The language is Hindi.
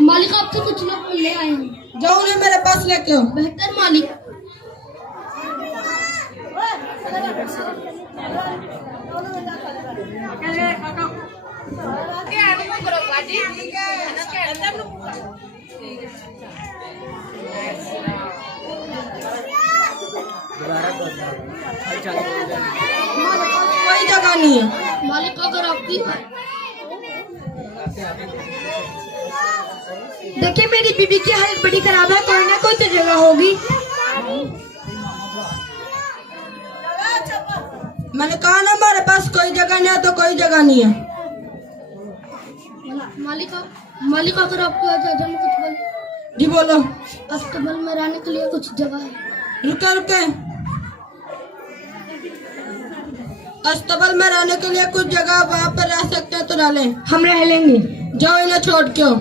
मालिक आपसे कुछ लोग मिलने आए हैं। जाओ उन्हें मेरे पास लेके आओ। बेहतर मालिक। कोई जगह नहीं है मालिक अगर आपकी देखिए मेरी बीबी की हालत बड़ी खराब है, कोई ना कोई तो जगह होगी। मैंने कहा ना हमारे पास कोई जगह नहीं है तो कोई जगह नहीं है। मालिक अगर आपको इजाजत में कुछ बोल। जी बोलो। अस्तबल में रहने के लिए कुछ जगह है। रुके रुके, अस्तबल में रहने के लिए कुछ जगह वहाँ पर रह सकते हैं तो रह लें। हम रह लेंगे। जाओ इन्हें छोड़ के आओ।